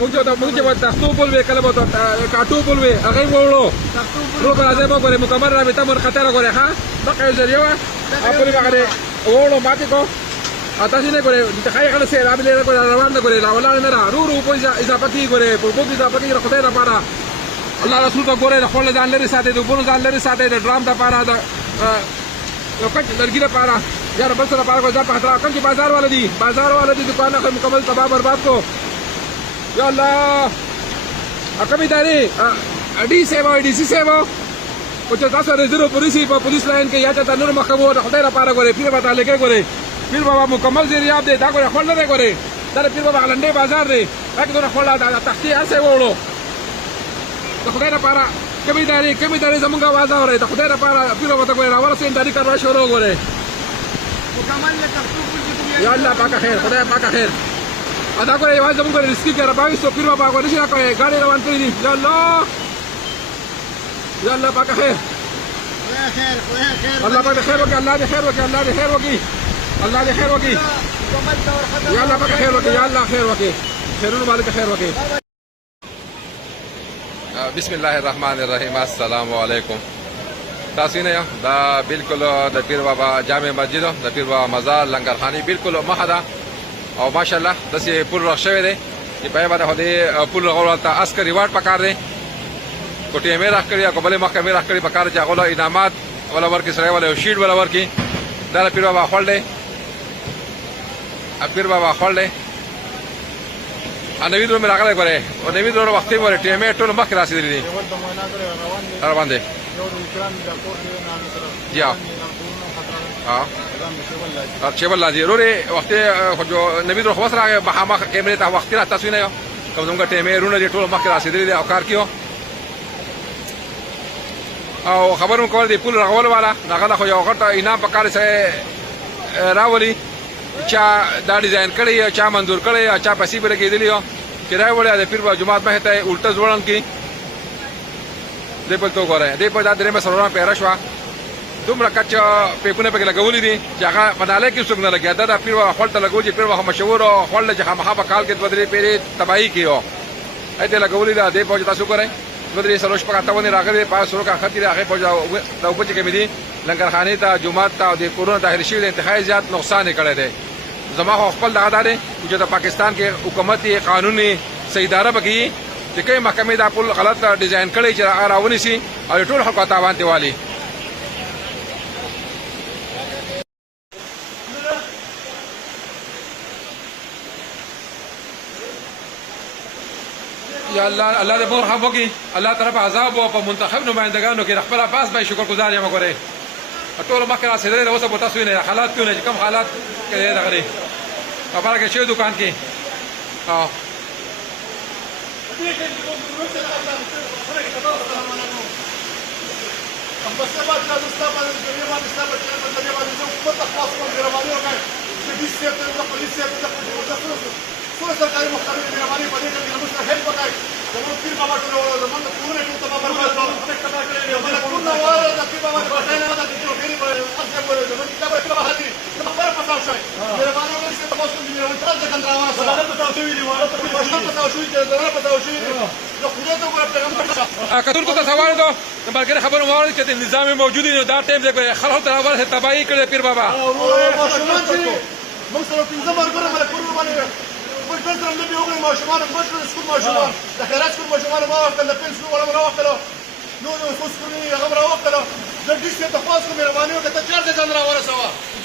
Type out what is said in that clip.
مونږ چې تختو پل وې کله به کاټو پل وې هغه وړو ورو راځي به ګورې مکمل رابطه منقطع غورې ها دغه ذریعہ وا خپل هغه وړو ماتې کو تاسو نه ګورې د خای خلک سره رابطه روان نه ګورې ولا نه را رو په اضافه کې ګورې په بوګ اضافه کې خدای لپاره الله رسول ته ګورې خپل ځان لري ساتي د بونو ځان لري ساتي د ډرام لپاره د یو کټ لرګي لپاره یا بل څه لپاره ځا په خطر کوم چې بازار والے دي دکان خپل مکمل تباہ برباد کو یا الله کمی داری D C सेवा او چې تاسو رزرو پولیس لاین کې یا چې نور مخبو خدای لپاره غوري پیر بتا لګي غوري پیر بابا مکمل ذریعہ دې دا غوري خپل نه غوري دا پیر بابا لنډي بازار دی هغه دونه خپل دا تختی هڅه وړو خدای لپاره کمی داری زمونږ आवाज اوري دا خدای لپاره پیر بابا ته غوري راوړل سین داری کاروا شروع غوري مکمل یا الله پاک خیر خدای پاک خیر ادا کوي یوازې موږ ریسکی کړه باوي سو پیر بابا غوړي شي کوي ګاډي روان کړی دي یا الله پاک خیر الله پاک خیر وکي الله دې خیر وکي یا الله پاک خیر وکي یا الله خیر وکي خیرونو مالک خیر وکي بسم الله الرحمن الرحیم السلام علیکم تاسو نه دا بالکل د پیر بابا جامع مسجد د پیر بابا مزار لنګرخانی بالکل مخدا او ماشاءالله داسې پل رخ شوی دی چې په باندې هدي پل رغول ته عسکر ریوارډ پکار دی کوټې مې راخ کړی او بلې مخکې مې راخ کړی پکار چې هغه انعامات ولا ورکی سره ولا شیټ ولا ورکی دا پیر بابا خپل دی پیر بابا خپل دی نوید رو مې راغلی غره او نوید رو وختي ور ټیمې ټول مخ راسېدلی دي روان دي یا چېبل لازم وروري وخت خو نبی درو خو سره مخامخ کیمرې ته وخت را تاسو نه یو کوم څنګه ټیمې رونه دي ټول مخ راسېدلی دي او کار کیو او خبرم کول دي پول رغول والا داغه خو یو غټ انعام په کار سره راولي چا دا ډیزاین کړی چا منظور کړی چا پیسې به لګېدلی چې راوړی د پیر بابا جماعت مه ته الټه ځوړن کی دې په تو غره دې په دا درې مسلمان پیرا شو دومره کچ پیپونه پکې لګولې دي چې هغه پناله کې څوک نه لګیا دا پیر بابا خپل ته لګول چې پیر بابا مشهور او خپل چې خامخا په کال کې بدري پیری تباہی کیو اته لګولې دا دې په تاسو کوي بدري سروش پکاته ونی راغلي په سرو کا خطر هغه په دا په چې کې دي لنګرخانی ته جمعات ته او د کورونا ظاهر شي د انتخابي زیات نقصان کړي دي زما خپل دغه داري چې د پاکستان کې حکومتي قانوني سیداره بګي چې کوم محکمې دا پل غلط ډیزاین کړي چې راونی سي او ټول حق تاوان دیوالي یا الله دې مور خفو کی الله طرف عذاب او په منتخب نمائندګانو کې خپل پاس به شکر گزار یم غوړې ټول مکه را سره اوسه په تاسو نه حالات کیونه چې کم حالات کې دغه خبره کې شی دکان کې ها څو سرکاري مختلفې مهرباني په دې کې موږ سره هیلپ وکړي زموږ پیر بابا ټول زموږ کورونه ټول تباہ برباد کړو زموږ کورونه واره د پیر بابا په ټاینه باندې چې ډېری په اصل کې زموږ کتاب په بابا هدي زموږ خبره پتاو شوی مهرباني وکړئ چې تاسو دې مهرباني تر ځکه راوړل سره پتاو شوی دی واره پتاو شوی دی زما پتاو شوی دی نو خدای ته ګور پیغمبر کتون کو ته سوال دو بلکې خبره واره چې نظام موجود دی دا ټیم دې خلک ته راوړل تباہی کړي پیر بابا موږ سره پنځه مرګونه مله کورونه باندې موږ ټول سره نبی وګړي ماشومان موږ ټول سکول ماشومان د خیرات سکول ماشومان ما وخت د پنځه ولا ما وخت نو نو سکول هغه ما وخت د دې څه ته خاص کوم مهرباني وکړه چې چارج ځان را ورسوه